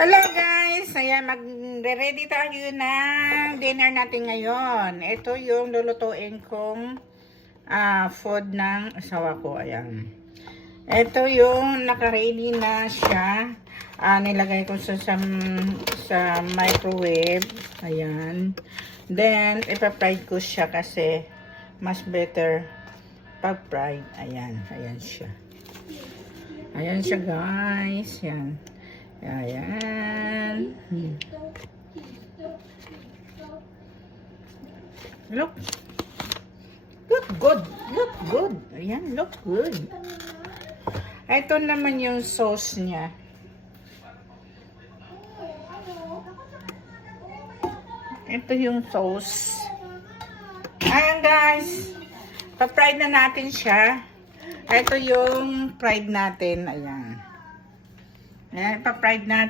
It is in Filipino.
Hello guys! Ayan, magre-ready tayo ng dinner natin ngayon. Ito yung lulutuin kong food ng asawa ko. Ayan. Ito yung naka-ready na siya. Nilagay ko sa microwave. Ayan. Then, ipa-fried ko siya kasi mas better pag-fried. Ayan. Ayan siya. Ayan siya guys. Ayan. Ayan. Look good. Look good. Ayan, look good. Ito naman yung sauce niya. Ito yung sauce. Ayan guys. Pa-fried na natin siya. Ito yung fried natin. Ayan. Ayan, pa-fried natin.